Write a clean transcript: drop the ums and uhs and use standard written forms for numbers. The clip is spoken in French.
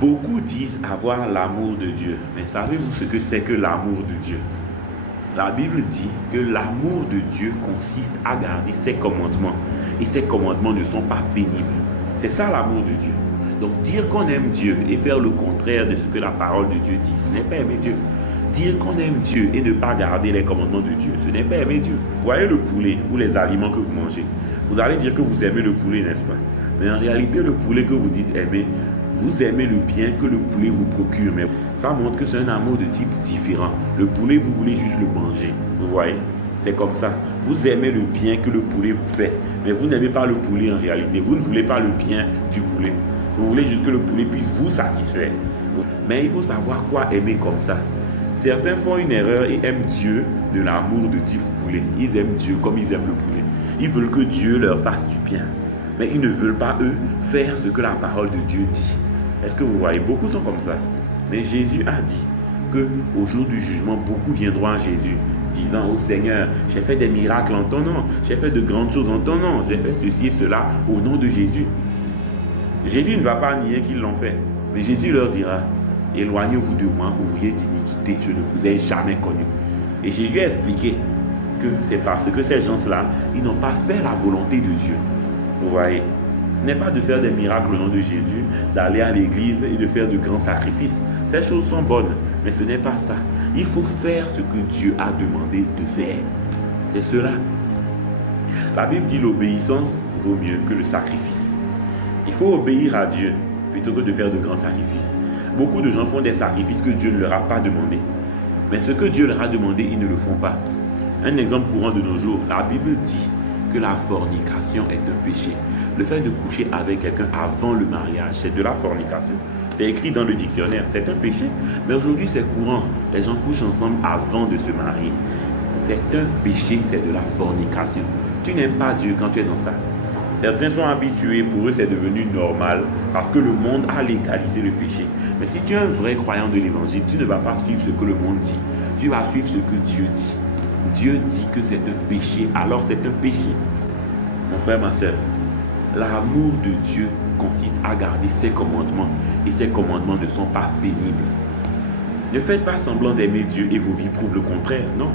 Beaucoup disent avoir l'amour de Dieu, mais savez-vous ce que c'est que l'amour de Dieu? La Bible dit que l'amour de Dieu consiste à garder ses commandements, et ses commandements ne sont pas pénibles. C'est ça l'amour de Dieu. Donc dire qu'on aime Dieu et faire le contraire de ce que la parole de Dieu dit, ce n'est pas aimer Dieu. Dire qu'on aime Dieu et ne pas garder les commandements de Dieu, ce n'est pas aimer Dieu. Voyez le poulet ou les aliments que vous mangez. Vous allez dire que vous aimez le poulet, n'est-ce pas? Mais en réalité, le poulet que vous dites aimer, vous aimez le bien que le poulet vous procure. Mais ça montre que c'est un amour de type différent. Le poulet, vous voulez juste le manger. Vous voyez? C'est comme ça. Vous aimez le bien que le poulet vous fait. Mais vous n'aimez pas le poulet en réalité. Vous ne voulez pas le bien du poulet. Vous voulez juste que le poulet puisse vous satisfaire. Mais il faut savoir quoi aimer comme ça. Certains font une erreur et aiment Dieu de l'amour de type poulet. Ils aiment Dieu comme ils aiment le poulet. Ils veulent que Dieu leur fasse du bien. Mais ils ne veulent pas, eux, faire ce que la parole de Dieu dit. Est-ce que vous voyez? Beaucoup sont comme ça. Mais Jésus a dit qu'au jour du jugement, beaucoup viendront à Jésus, disant: « Oh Seigneur, j'ai fait des miracles en ton nom. J'ai fait de grandes choses en ton nom. J'ai fait ceci et cela au nom de Jésus. » Jésus ne va pas nier qu'ils l'ont fait. Mais Jésus leur dira: « Éloignez-vous de moi, ouvriers d'iniquité. Je ne vous ai jamais connu. » Et Jésus a expliqué que c'est parce que ces gens-là, ils n'ont pas fait la volonté de Dieu. Vous voyez? Ce n'est pas de faire des miracles au nom de Jésus, d'aller à l'église et de faire de grands sacrifices. Ces choses sont bonnes, mais ce n'est pas ça. Il faut faire ce que Dieu a demandé de faire. C'est cela. La Bible dit l'obéissance vaut mieux que le sacrifice. Il faut obéir à Dieu plutôt que de faire de grands sacrifices. Beaucoup de gens font des sacrifices que Dieu ne leur a pas demandé. Mais ce que Dieu leur a demandé, ils ne le font pas. Un exemple courant de nos jours, la Bible dit que la fornication est un péché. Le fait de coucher avec quelqu'un avant le mariage, c'est de la fornication. C'est écrit dans le dictionnaire, c'est un péché. Mais aujourd'hui, c'est courant. Les gens couchent ensemble avant de se marier. C'est un péché, c'est de la fornication. Tu n'aimes pas Dieu quand tu es dans ça. Certains sont habitués, pour eux c'est devenu normal parce que le monde a légalisé le péché. Mais si tu es un vrai croyant de l'évangile, tu ne vas pas suivre ce que le monde dit. Tu vas suivre ce que Dieu dit. Dieu dit que c'est un péché, alors c'est un péché. Mon frère, ma soeur, l'amour de Dieu consiste à garder ses commandements et ses commandements ne sont pas pénibles. Ne faites pas semblant d'aimer Dieu et vos vies prouvent le contraire, non.